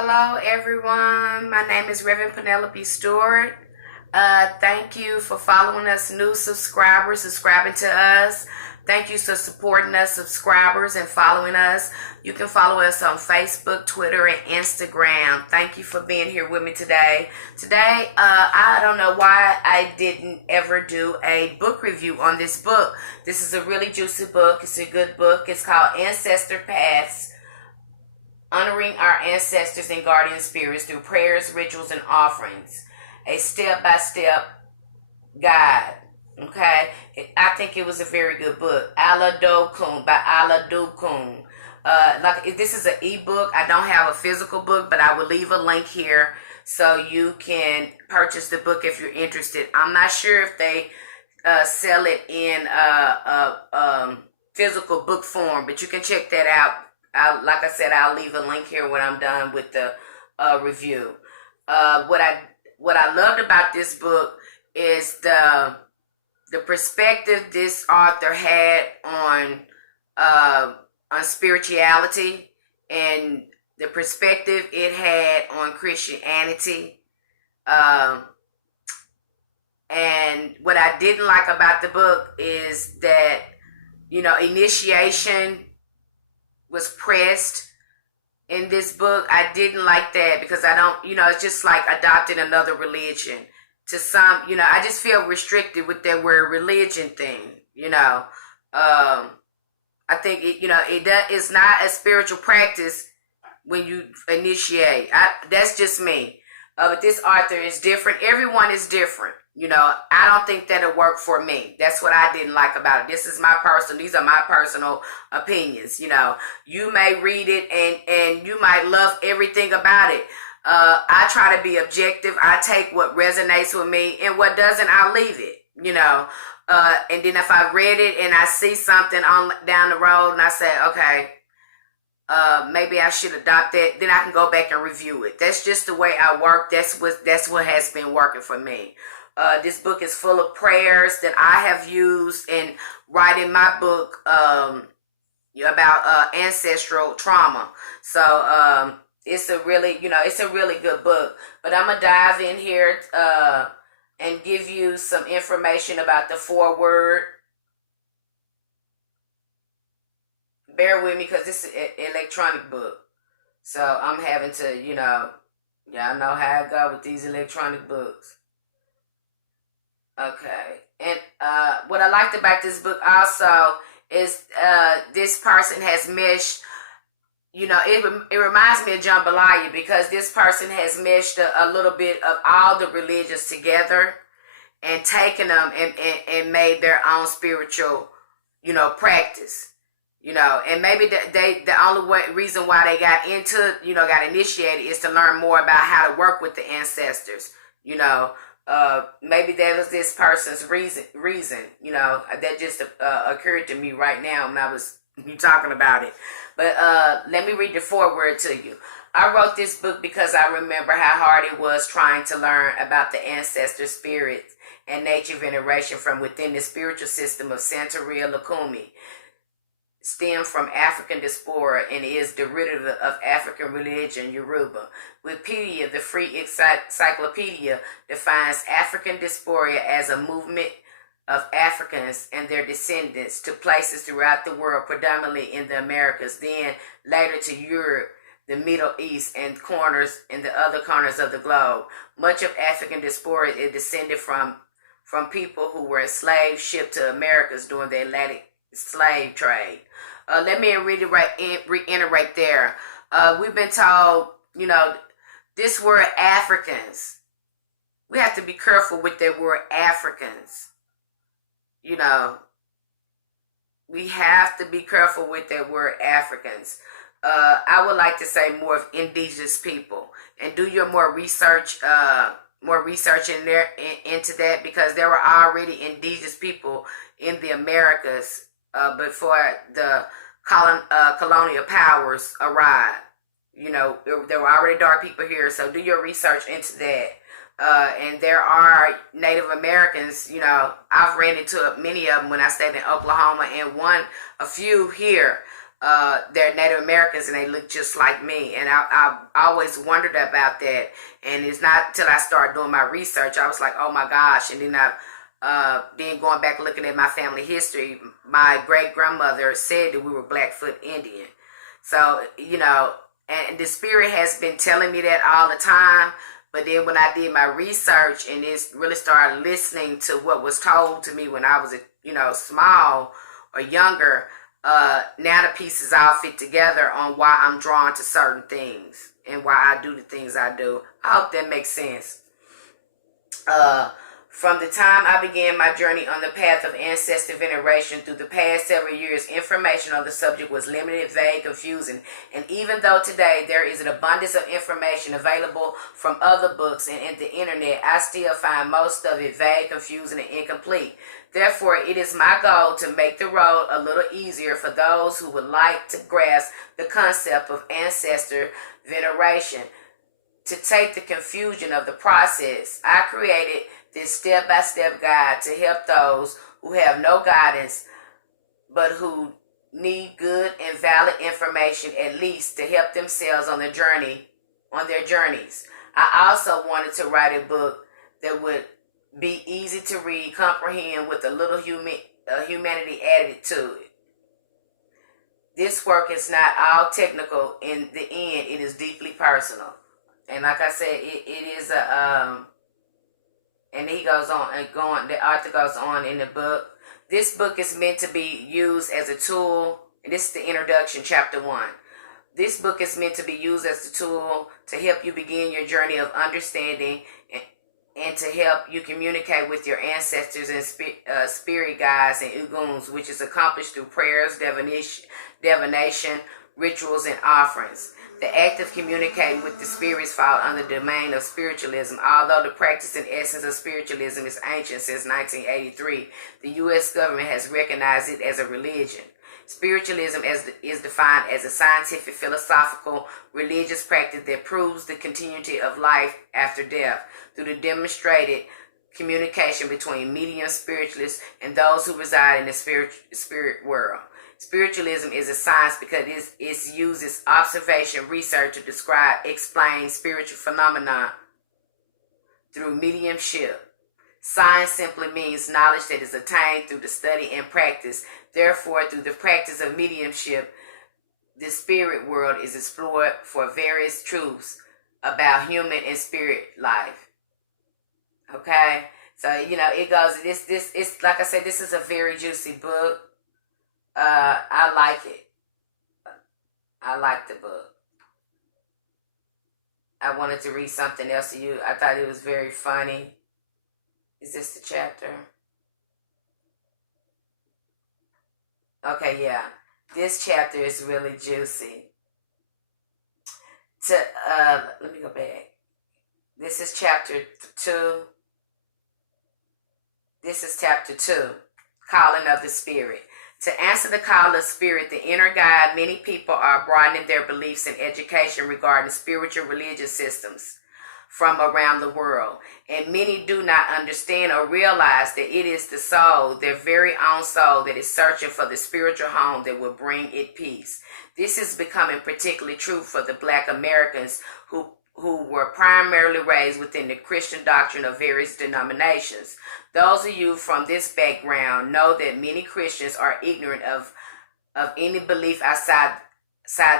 Hello, everyone. My name is Reverend Penelope Stewart. Thank you for following us, new subscribers, subscribing to us. Thank you for supporting us, subscribers, and following us. You can follow us on Facebook, Twitter, and Instagram. Thank you for being here with me today. Today, I don't know why I didn't ever do a book review on this book. This is a really juicy book. It's a good book. It's called Ancestor Paths: Honoring Our Ancestors and Guardian Spirits Through Prayers, Rituals, and Offerings. A step-by-step guide. Okay? I think it was a very good book. Aladokun by Aladokun. This is an ebook. I don't have a physical book, but I will leave a link here so you can purchase the book if you're interested. I'm not sure if they sell it in physical book form, but you can check that out. Like I said, I'll leave a link here when I'm done with the review. What I loved about this book is the perspective this author had on spirituality, and the perspective it had on Christianity. And what I didn't like about the book is that, initiation was pressed in this book. I didn't like that because I don't, it's just like adopting another religion. To some, I just feel restricted with that word religion thing, I think it's not a spiritual practice when you initiate. That's just me. But this author is different. Everyone is different. I don't think that'll work for me. That's what I didn't like about it. These are my personal opinions. You may read it and you might love everything about it. I try to be objective. I take what resonates with me, and what doesn't, I'll leave it, and then if I read it and I see something on down the road and I say, okay, maybe I should adopt that, then I can go back and review it. That's just the way I work. That's what has been working for me. This book is full of prayers that I have used in writing my book about ancestral trauma. So it's a really good book. But I'm gonna dive in here and give you some information about the foreword. Bear with me because this is an electronic book, so I'm having to, y'all know how I go with these electronic books. Okay, and what I liked about this book also is this person has meshed, it reminds me of jambalaya, because this person has meshed a little bit of all the religions together and taken them and made their own spiritual, practice. And maybe the only reason why they got got initiated is to learn more about how to work with the ancestors. Maybe that was this person's reason. That just occurred to me right now when I was talking about it. But let me read the foreword to you. I wrote this book because I remember how hard it was trying to learn about the ancestor spirits and nature veneration from within the spiritual system of Santeria Lukumi, stem from African diaspora and is derivative of African religion, Yoruba. Wikipedia, the free encyclopedia, defines African diaspora as a movement of Africans and their descendants to places throughout the world, predominantly in the Americas, then later to Europe, the Middle East, and the other corners of the globe. Much of African diaspora is descended from people who were enslaved, shipped to Americas during the Atlantic slave trade. Let me reiterate there. We've been told, this word Africans. We have to be careful with that word Africans. We have to be careful with that word Africans. I would like to say more of indigenous people, and do your more research in there into that, because there were already indigenous people in the Americas before the colonial powers arrived. There were already dark people here, so do your research into that. And there are Native Americans, I've ran into many of them when I stayed in Oklahoma, and a few here they're Native Americans and they look just like me. And I always wondered about that. And it's not until I started doing my research, I was like, oh my gosh. And then then going back looking at my family history, my great grandmother said that we were Blackfoot Indian. So, and the spirit has been telling me that all the time. But then when I did my research and really started listening to what was told to me when I was, small or younger, now the pieces all fit together on why I'm drawn to certain things and why I do the things I do. I hope that makes sense. From the time I began my journey on the path of ancestor veneration through the past several years, information on the subject was limited, vague, confusing. And even though today there is an abundance of information available from other books and the internet, I still find most of it vague, confusing, and incomplete. Therefore, it is my goal to make the road a little easier for those who would like to grasp the concept of ancestor veneration. To take the confusion of the process, I created this step-by-step guide to help those who have no guidance but who need good and valid information, at least to help themselves on their journeys. I also wanted to write a book that would be easy to read, comprehend, with a little humanity added to it. This work is not all technical. In the end, it is deeply personal. And like I said, it is and he goes on the author goes on in the book. This book is meant to be used as a tool. And this is the introduction, chapter 1. This book is meant to be used as a tool to help you begin your journey of understanding and to help you communicate with your ancestors and spirit guides and uguns, which is accomplished through prayers, divination, rituals, and offerings. The act of communicating with the spirits fall under the domain of spiritualism. Although the practice and essence of spiritualism is ancient since 1983, the U.S. government has recognized it as a religion. Spiritualism is defined as a scientific, philosophical, religious practice that proves the continuity of life after death through the demonstrated communication between medium spiritualists and those who reside in the spirit world. Spiritualism is a science because it uses observation, research to explain spiritual phenomena through mediumship. Science simply means knowledge that is attained through the study and practice. Therefore, through the practice of mediumship, the spirit world is explored for various truths about human and spirit life. Okay? So, it goes, it's like I said, this is a very juicy book. I like it. I like the book. I wanted to read something else to you. I thought it was very funny. Is this the chapter? Okay, yeah. This chapter is really juicy. Let me go back. This is chapter 2. This is chapter 2. Calling of the Spirit. To answer the call of spirit, the inner guide, many people are broadening their beliefs and education regarding spiritual religious systems from around the world. And many do not understand or realize that it is the soul, their very own soul, that is searching for the spiritual home that will bring it peace. This is becoming particularly true for the Black Americans who were primarily raised within the Christian doctrine of various denominations. Those of you from this background know that many Christians are ignorant of any belief outside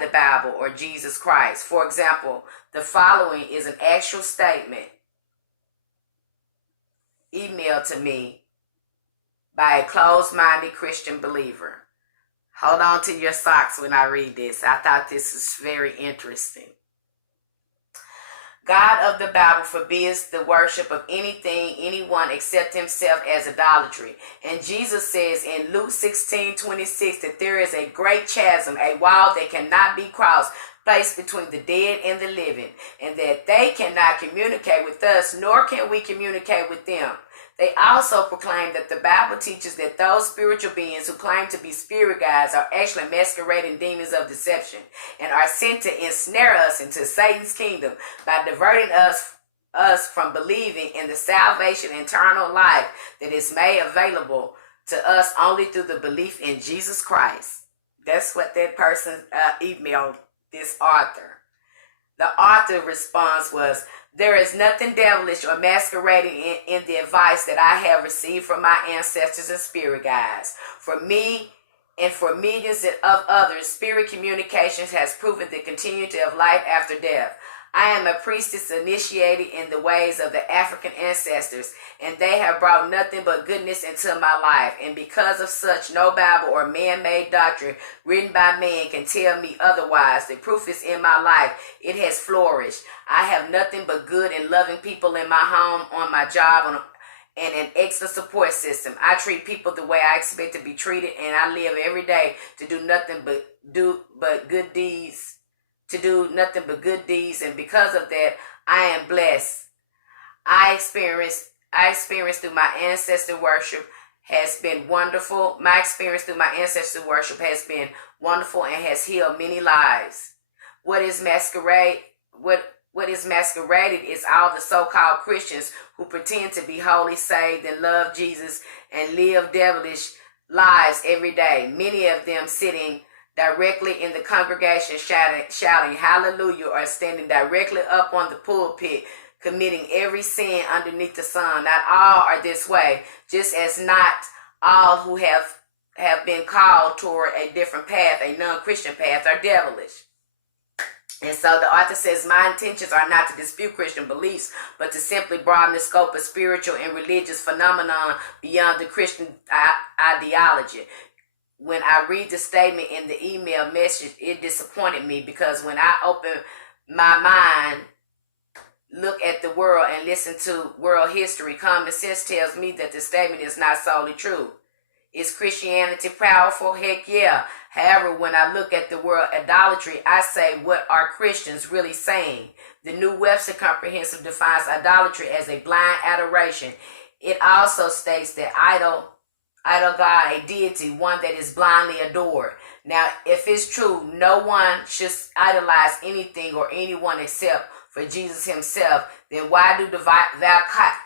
the Bible or Jesus Christ. For example, the following is an actual statement emailed to me by a closed-minded Christian believer. Hold on to your socks when I read this. I thought this was very interesting. God of the Bible forbids the worship of anyone except himself as idolatry. And Jesus says in Luke 16:26 that there is a great chasm, a wall that cannot be crossed, placed between the dead and the living, and that they cannot communicate with us, nor can we communicate with them. They also proclaim that the Bible teaches that those spiritual beings who claim to be spirit guides are actually masquerading demons of deception and are sent to ensnare us into Satan's kingdom by diverting us from believing in the salvation and eternal life that is made available to us only through the belief in Jesus Christ. That's what that person emailed this author. The author response was, there is nothing devilish or masquerading in the advice that I have received from my ancestors and spirit guides. For me and for millions of others, spirit communications has proven the continuity of life after death. I am a priestess initiated in the ways of the African ancestors, and they have brought nothing but goodness into my life. And because of such, no Bible or man-made doctrine written by man can tell me otherwise. The proof is in my life. It has flourished. I have nothing but good and loving people in my home, on my job, and an excellent support system. I treat people the way I expect to be treated, and I live every day to do nothing but good deeds. To do nothing but good deeds, and because of that, I am blessed. I experienced through my ancestor worship has been wonderful. My experience through my ancestor worship has been wonderful and has healed many lives. What is masqueraded is all the so-called Christians who pretend to be holy, saved, and love Jesus and live devilish lives every day. Many of them sitting directly in the congregation shouting hallelujah, or standing directly up on the pulpit committing every sin underneath the sun. Not all are this way, just as not all who have been called toward a different path, a non-Christian path, are devilish. And so the author says, my intentions are not to dispute Christian beliefs, but to simply broaden the scope of spiritual and religious phenomenon beyond the Christian ideology. When I read the statement in the email message, it disappointed me, because when I open my mind, look at the world, and listen to world history, common sense tells me that the statement is not solely true. Is Christianity powerful? Heck yeah. However, when I look at the word idolatry, I say, what are Christians really saying? The New Webster Comprehensive defines idolatry as a blind adoration. It also states that idol God, a deity, one that is blindly adored. Now, if it's true, no one should idolize anything or anyone except for Jesus himself, then why do devout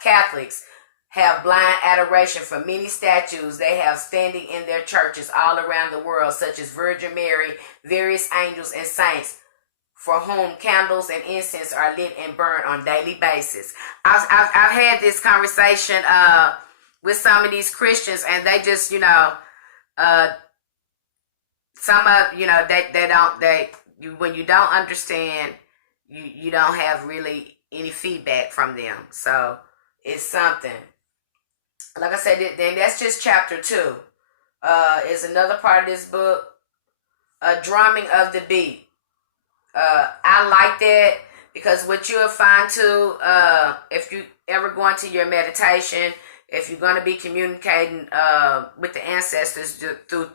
Catholics have blind adoration for many statues they have standing in their churches all around the world, such as Virgin Mary, various angels, and saints, for whom candles and incense are lit and burned on a daily basis? I've had this conversation with some of these Christians, and they just, when you don't understand, you don't have really any feedback from them. So it's something. Like I said, then that's just chapter 2. Is another part of this book, drumming of the beat. I like that, because what you'll find too, if you ever go into your meditation, if you're going to be communicating with the ancestors through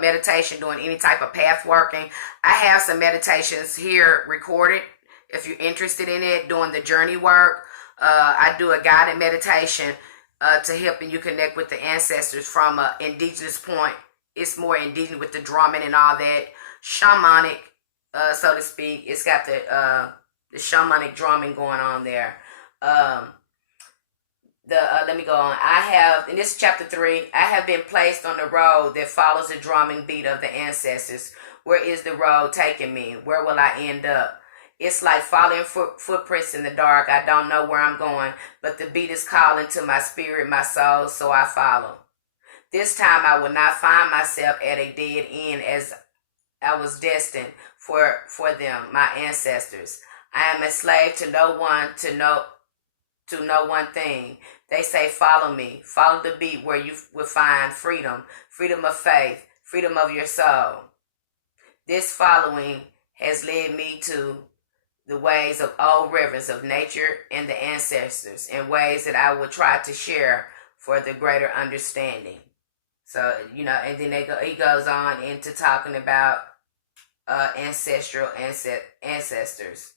meditation, doing any type of path working, I have some meditations here recorded. If you're interested in it, doing the journey work, I do a guided meditation to helping you connect with the ancestors from an indigenous point. It's more indigenous with the drumming and all that, shamanic, so to speak. It's got the shamanic drumming going on there. Let me go on. In this chapter 3, I have been placed on the road that follows the drumming beat of the ancestors. Where is the road taking me? Where will I end up? It's like following footprints in the dark. I don't know where I'm going, but the beat is calling to my spirit, my soul, so I follow. This time I will not find myself at a dead end, as I was destined for them, my ancestors. I am a slave to no one, to know one thing. They say, follow me, follow the beat, where you will find freedom, freedom of faith, freedom of your soul. This following has led me to the ways of old reverence of nature and the ancestors, in ways that I will try to share for the greater understanding. So, and then he goes on into talking about ancestors.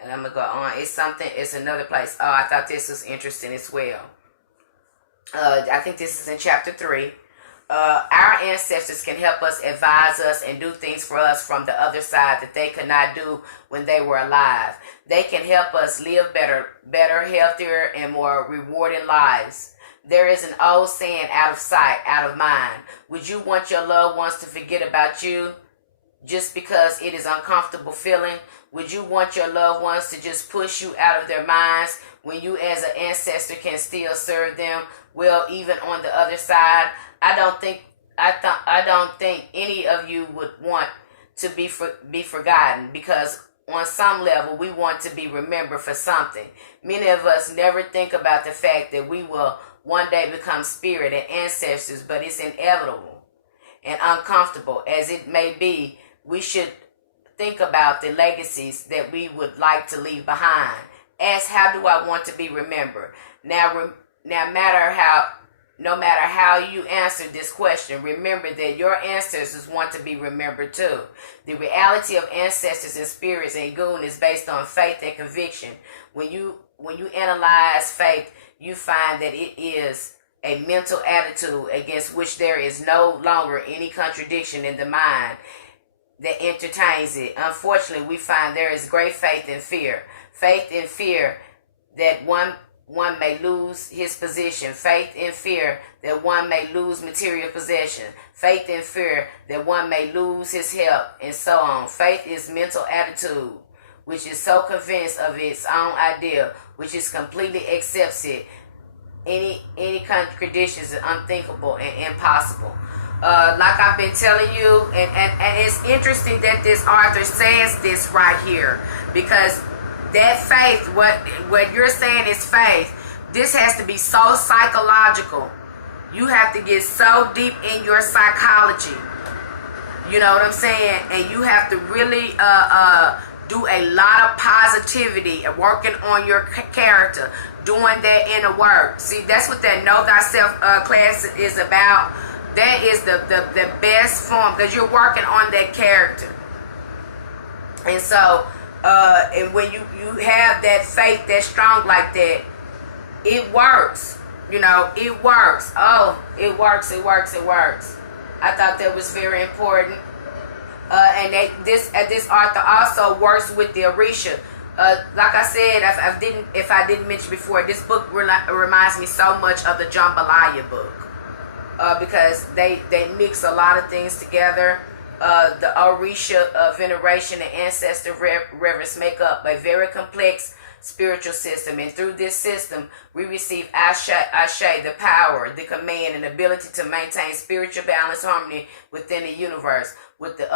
And I'm going to go on. It's another place. Oh, I thought this was interesting as well. I think this is in chapter 3. Our ancestors can help us, advise us, and do things for us from the other side that they could not do when they were alive. They can help us live better, healthier, and more rewarding lives. There is an old saying, out of sight, out of mind. Would you want your loved ones to forget about you just because it is uncomfortable feeling? Would you want your loved ones to just push you out of their minds when you as an ancestor can still serve them well, even on the other side? I don't think any of you would want to be forgotten, because on some level we want to be remembered for something. Many of us never think about the fact that we will one day become spirit and ancestors, but it's inevitable and uncomfortable as it may be. We should think about the legacies that we would like to leave behind. Ask, how do I want to be remembered? No matter how you answer this question, remember that your ancestors want to be remembered too. The reality of ancestors and spirits and goon is based on faith and conviction. When you analyze faith, you find that it is a mental attitude against which there is no longer any contradiction in the mind that entertains it. Unfortunately, we find there is great faith in fear. Faith in fear that one may lose his position. Faith in fear that one may lose material possession. Faith in fear that one may lose his health, and so on. Faith is mental attitude, which is so convinced of its own idea, which is completely accepts it. Any contradiction is unthinkable and impossible. Like I've been telling you, and it's interesting that this author says this right here, because that faith, what you're saying is faith, this has to be so psychological. You have to get so deep in your psychology. You know what I'm saying? And you have to really do a lot of positivity and working on your character, doing that inner work. See, that's what that Know Thyself class is about. That is the best form, because you're working on that character. And so, and when you have that faith that's strong like that, it works. You know, it works. Oh, it works. I thought that was very important. And this author also works with the Orisha. Like I said, if I didn't mention before, this book reminds me so much of the Jambalaya book. Because they mix a lot of things together. The Orisha veneration and ancestor reverence make up a very complex spiritual system, and through this system we receive Ashe, the power, the command, and ability to maintain spiritual balance, harmony within the universe, with the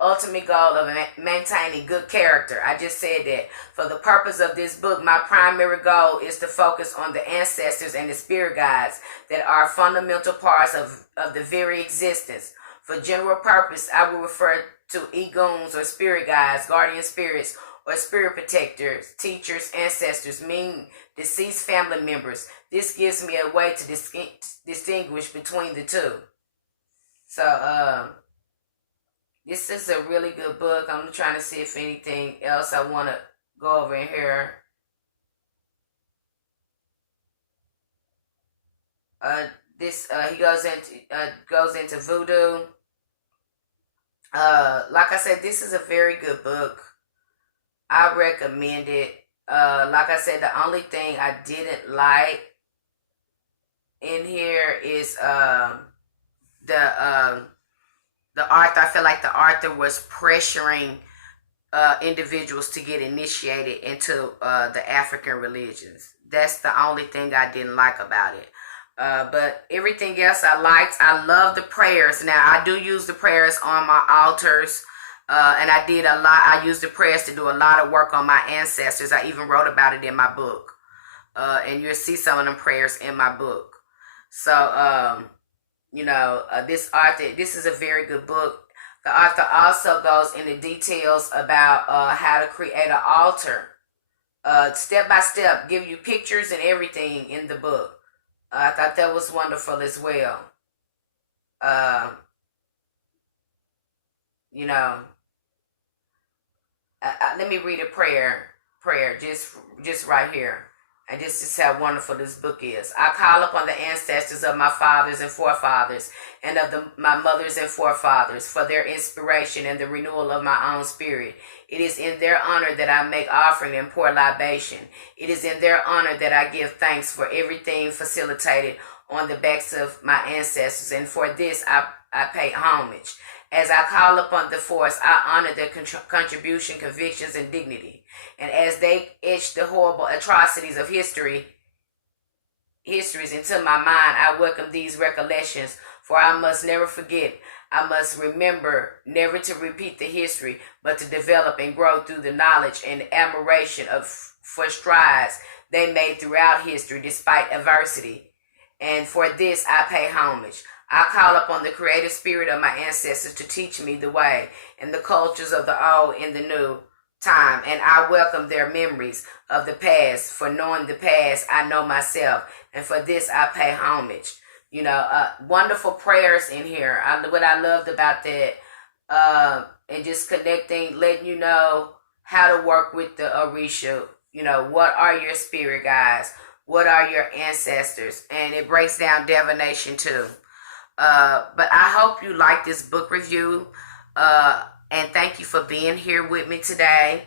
ultimate goal of maintaining good character. I just said that. For the purpose of this book, my primary goal is to focus on the ancestors and the spirit guides that are fundamental parts of the very existence. For general purpose, I will refer to egoons or spirit guides, guardian spirits, or spirit protectors, teachers, ancestors, meaning deceased family members. This gives me a way to distinguish between the two. So, this is a really good book. I'm trying to see if anything else I want to go over in here. He goes into voodoo. Like I said, this is a very good book. I recommend it. Like I said, the only thing I didn't like in here is the author. I feel like the author was pressuring individuals to get initiated into the African religions. That's the only thing I didn't like about it. But everything else I liked. I love the prayers. Now, I do use the prayers on my altars. And I used the prayers to do a lot of work on my ancestors. I even wrote about it in my book. And you'll see some of them prayers in my book. So, this is a very good book. The author also goes into details about how to create an altar. Step by step, give you pictures and everything in the book. I thought that was wonderful as well. Let me read a prayer just right here. And this is how wonderful this book is. I call upon the ancestors of my fathers and forefathers and of my mothers and forefathers for their inspiration and the renewal of my own spirit. It is in their honor that I make offering and pour libation. It is in their honor that I give thanks for everything facilitated on the backs of my ancestors. And for this, I pay homage. As I call upon the force, I honor their contribution, convictions, and dignity. And as they etch the horrible atrocities of histories into my mind, I welcome these recollections, for I must never forget. I must remember never to repeat the history, but to develop and grow through the knowledge and admiration for strides they made throughout history despite adversity. And for this, I pay homage. I call upon the creative spirit of my ancestors to teach me the way and the cultures of the old in the new time, and I welcome their memories of the past. For knowing the past, I know myself, and for this, I pay homage. Wonderful prayers in here. What I loved about that, and just connecting, letting you know how to work with the Orisha. What are your spirit guides? What are your ancestors? And it breaks down divination too. But I hope you like this book review. And thank you for being here with me today.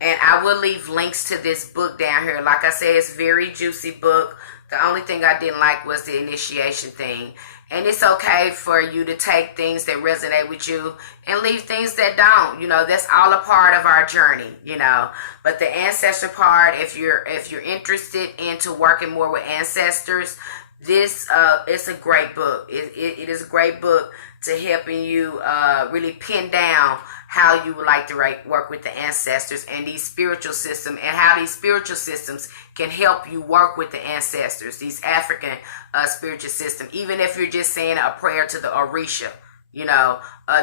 And I will leave links to this book down here. Like I said, it's a very juicy book. The only thing I didn't like was the initiation thing. And it's okay for you to take things that resonate with you and leave things that don't. That's all a part of our journey, But the ancestor part, if you're interested into working more with ancestors, this it's a great book. It is a great book to helping you really pin down how you would like to work with the ancestors and these spiritual systems, and how these spiritual systems can help you work with the ancestors, these African spiritual system. Even if you're just saying a prayer to the Orisha,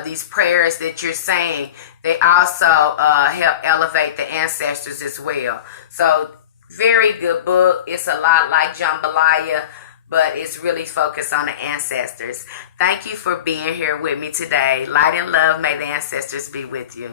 these prayers that you're saying, they also help elevate the ancestors as well. So very good book. It's a lot like jambalaya, but it's really focused on the ancestors. Thank you for being here with me today. Light and love, may the ancestors be with you.